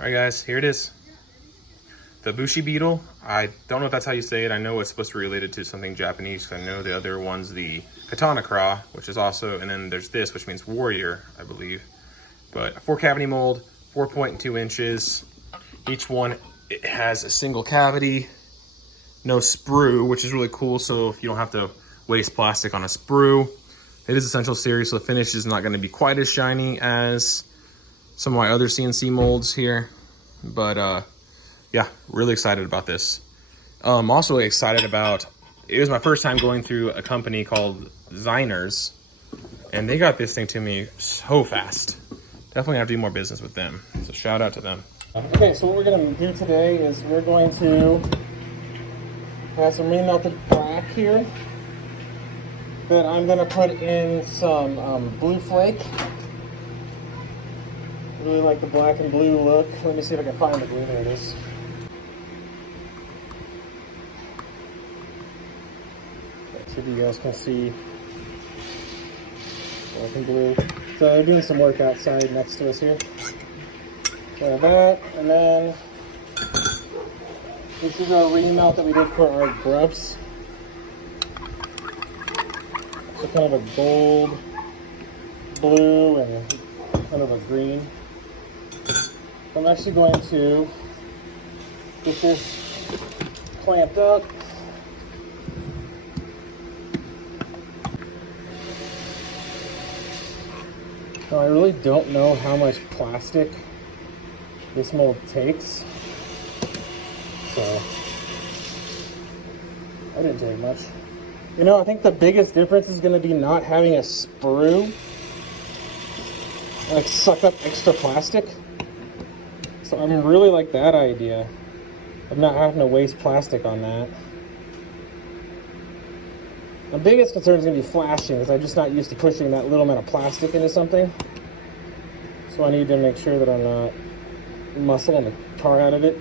All right, guys, here it is. The Bushi Beetle. I don't know if that's how you say it. I know it's supposed to be related to something Japanese, because I know the other one's the Katana Craw, which is also, and then there's this, which means warrior, I believe. But a 4-cavity mold, 4.2 inches. Each one, it has a single cavity, no sprue, which is really cool. So if you don't have to waste plastic on a sprue, it is Essential Series, so the finish is not going to be quite as shiny as some of my other CNC molds here. But yeah, really excited about this. Also really excited about, it was my first time going through a company called Ziners, and they got this thing to me so fast. Definitely have to do more business with them, so shout out to them. Okay, so what we're going to do today is we're going to have some remelted black here that I'm going to put in some blue flake. Really like the black and blue look. Let me see if I can find the blue. There it is. Let's see if you guys can see black and blue. So I'm doing some work outside next to us here. Like that, and then this is our remelt that we did for our grubs. So kind of a gold, blue, and kind of a green. I'm actually going to get this clamped up. Now I really don't know how much plastic this mold takes, so I didn't take much. You know, I think the biggest difference is going to be not having a sprue like suck up extra plastic. So I really like that idea of not having to waste plastic on that. The biggest concern is going to be flashing, because I'm just not used to pushing that little amount of plastic into something. So I need to make sure that I'm not muscling the tar out of it.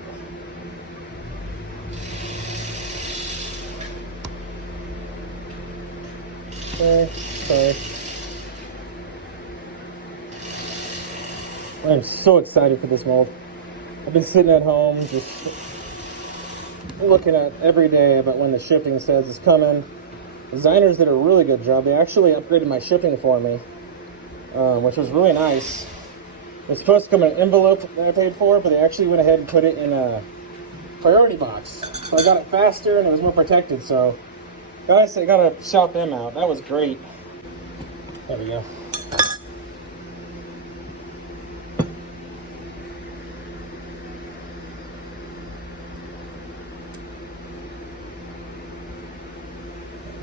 Okay. I'm so excited for this mold. I've been sitting at home just looking at every day about when the shipping says it's coming. The Ziners did a really good job. They actually upgraded my shipping for me, which was really nice. It was supposed to come in an envelope that I paid for, but they actually went ahead and put it in a priority box. So I got it faster and it was more protected. So gotta shout them out. That was great. There we go.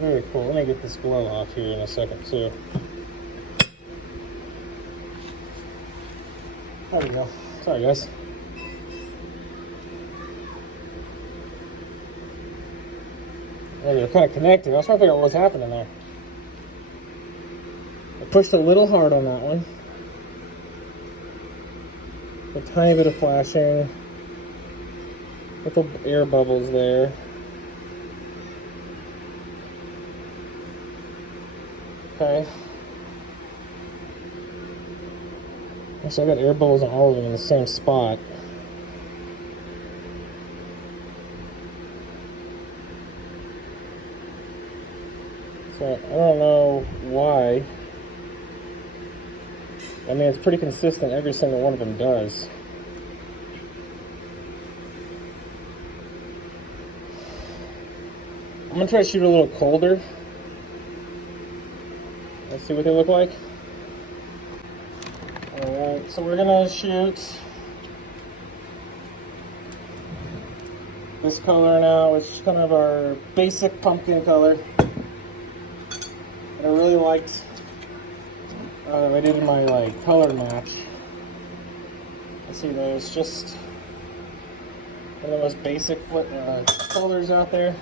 Very cool. Let me get this glow off here in a second too. There we go. Sorry guys. Yeah, they're kind of connected. I was trying to figure out what was happening there. I pushed a little hard on that one. A tiny bit of flashing. Little air bubbles there. Okay. Actually, I got air bubbles on all of them in the same spot. So I don't know why. I mean, it's pretty consistent. Every single one of them does. I'm gonna try to shoot a little colder. Let's see what they look like. Alright, so we're gonna shoot this color now, which is kind of our basic pumpkin color. And I really liked that I did my color match. Let's see, there's just one of the most basic colors out there.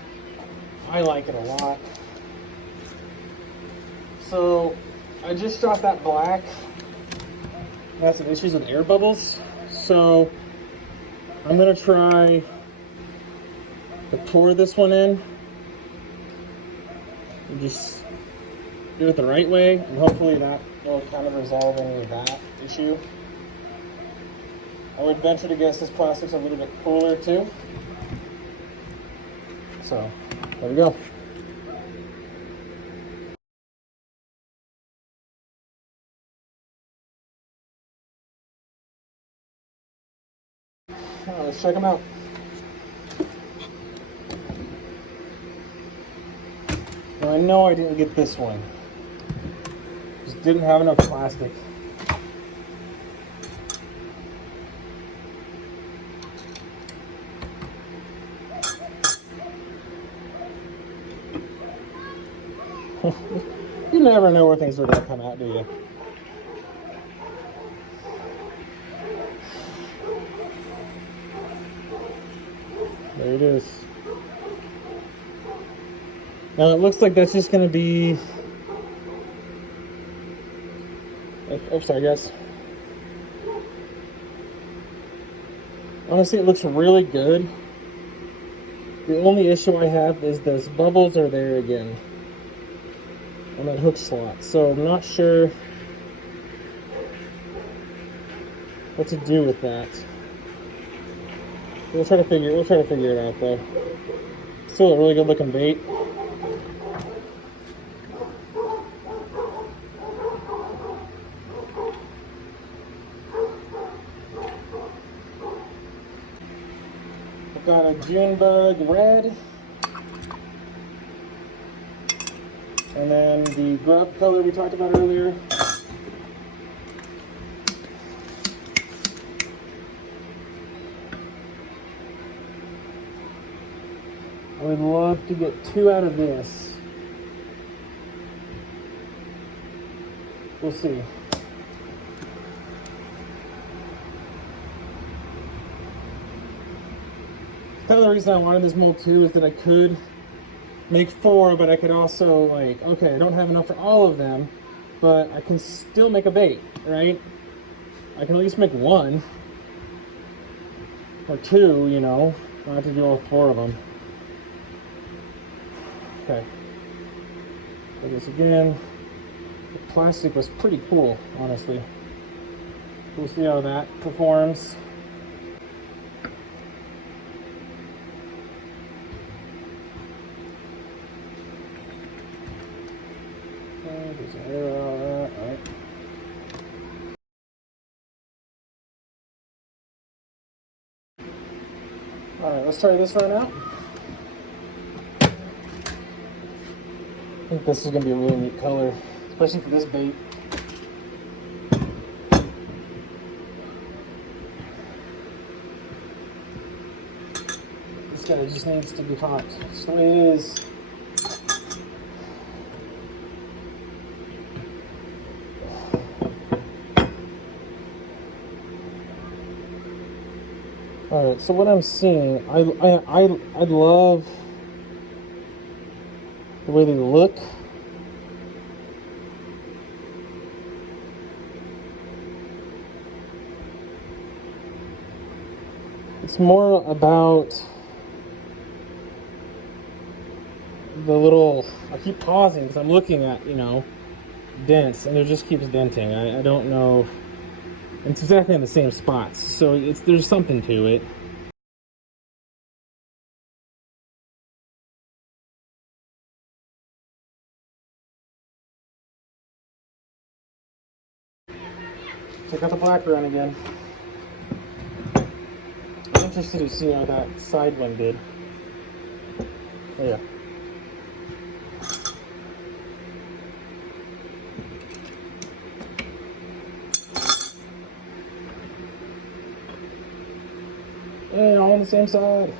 I like it a lot. So I just shot that black. I had some issues with air bubbles, so I'm gonna try to pour this one in and just do it the right way, and hopefully that will kind of resolve any of that issue. I would venture to guess this plastic's a little bit cooler too. So, there we go. All right, let's check them out. Now, I know I didn't get this one. Just didn't have enough plastic. You never know where things are going to come out, do you? There it is. Now it looks like that's just going to be... Oh, sorry guys. Honestly, it looks really good. The only issue I have is those bubbles are there again on that hook slot, so I'm not sure what to do with that. We'll try to figure it out though. Still a really good looking bait. I've got a June bug red. And then the grub color we talked about earlier. I would love to get 2 out of this. We'll see. Kind of the reason I wanted this mold too is that I could make 4, but I could also, like, okay, I don't have enough for all of them, but I can still make a bait, right? I can at least make 1 or 2, you know. I don't have to do all 4 of them. Okay. Do this again. The plastic was pretty cool, honestly. We'll see how that performs. There's an arrow, alright. Alright, let's try this one out. I think this is going to be a really neat color, especially for this bait. This guy just needs to be hot. That's the way it is. Alright, so what I'm seeing, I love the way they look. It's more about the little, I keep pausing because I'm looking at, you know, dents, and it just keeps denting. I don't know. It's exactly in the same spots, so there's something to it. Check out the black run again. I'm interested to see how that side one did. Oh yeah. And all on the same side.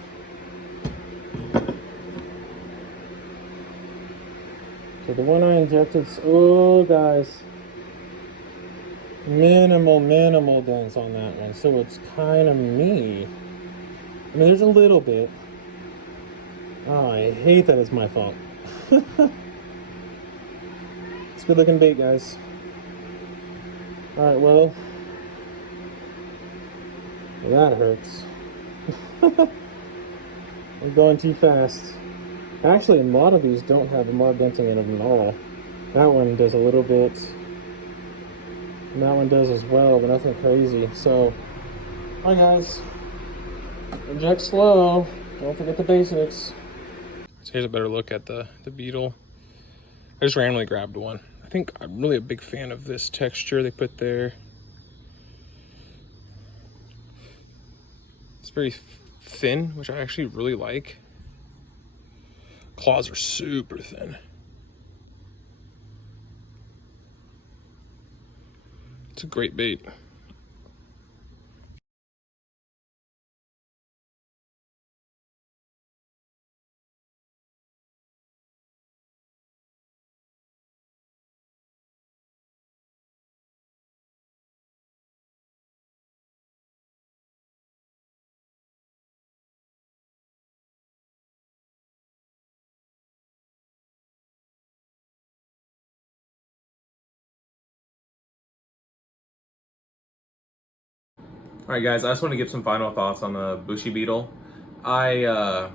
So the one I injected, oh guys, minimal dents on that one. So it's kind of me. I mean, there's a little bit. Oh, I hate that it's my fault. It's a good looking bait, guys. Alright, well, that hurts. I'm going too fast. Actually, a lot of these don't have a lot of denting in them at all. That one does a little bit. And that one does as well, but nothing crazy. So, Hi guys. Inject slow. Don't forget the basics. So here's a better look at the Beetle. I just randomly grabbed one. I think I'm really a big fan of this texture they put there. It's very thin, which I actually really like. Claws are super thin. It's a great bait. All right, guys, I just want to give some final thoughts on the Bushi Beetle. I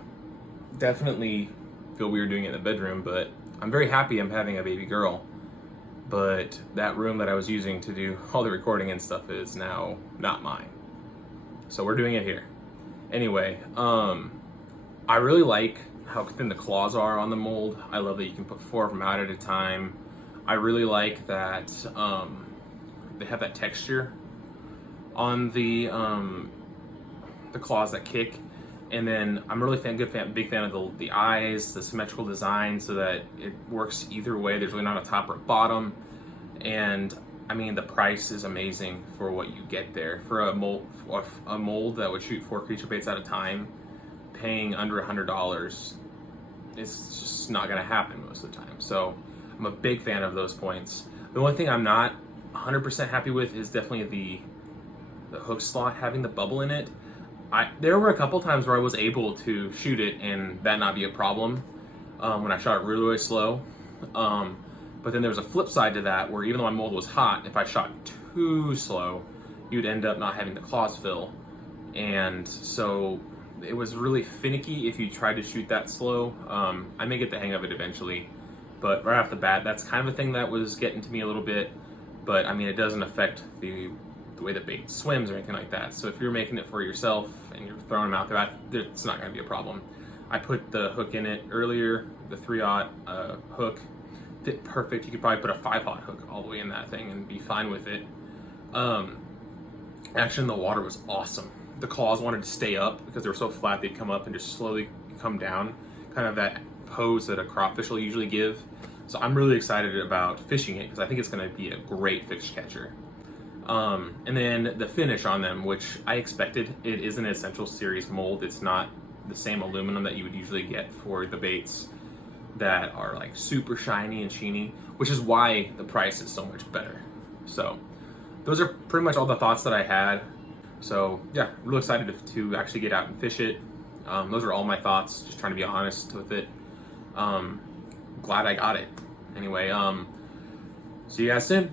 definitely feel weird doing it in the bedroom, but I'm very happy I'm having a baby girl. But that room that I was using to do all the recording and stuff is now not mine. So we're doing it here. Anyway, I really like how thin the claws are on the mold. I love that you can put 4 of them out at a time. I really like that they have that texture on the claws that kick, and then I'm really big fan of the eyes, the symmetrical design, so that it works either way. There's really not a top or a bottom, and I mean the price is amazing for what you get there for a mold that would shoot 4 creature baits at a time. Paying under $100, it's just not going to happen most of the time. So I'm a big fan of those points. The only thing I'm not 100% happy with is definitely the hook slot having the bubble in it. There were a couple times where I was able to shoot it and that not be a problem when I shot it really, really slow. But then there was a flip side to that where even though my mold was hot, if I shot too slow, you'd end up not having the claws fill. And so it was really finicky if you tried to shoot that slow. I may get the hang of it eventually, but right off the bat, that's kind of a thing that was getting to me a little bit. But I mean, it doesn't affect the way the bait swims or anything like that. So if you're making it for yourself and you're throwing them out there, it's not going to be a problem. I put the hook in it earlier, the 3/0 hook, fit perfect. You could probably put a 5/0 hook all the way in that thing and be fine with it. Action in the water was awesome. The claws wanted to stay up because they were so flat, they'd come up and just slowly come down, kind of that pose that a crawfish will usually give. So I'm really excited about fishing it because I think it's going to be a great fish catcher. And then the finish on them, which I expected, it is an Essential Series mold. It's not the same aluminum that you would usually get for the baits that are like super shiny and sheeny, which is why the price is so much better. So those are pretty much all the thoughts that I had. So yeah, really excited to actually get out and fish it. Those are all my thoughts, just trying to be honest with it. Glad I got it. Anyway, see you guys soon.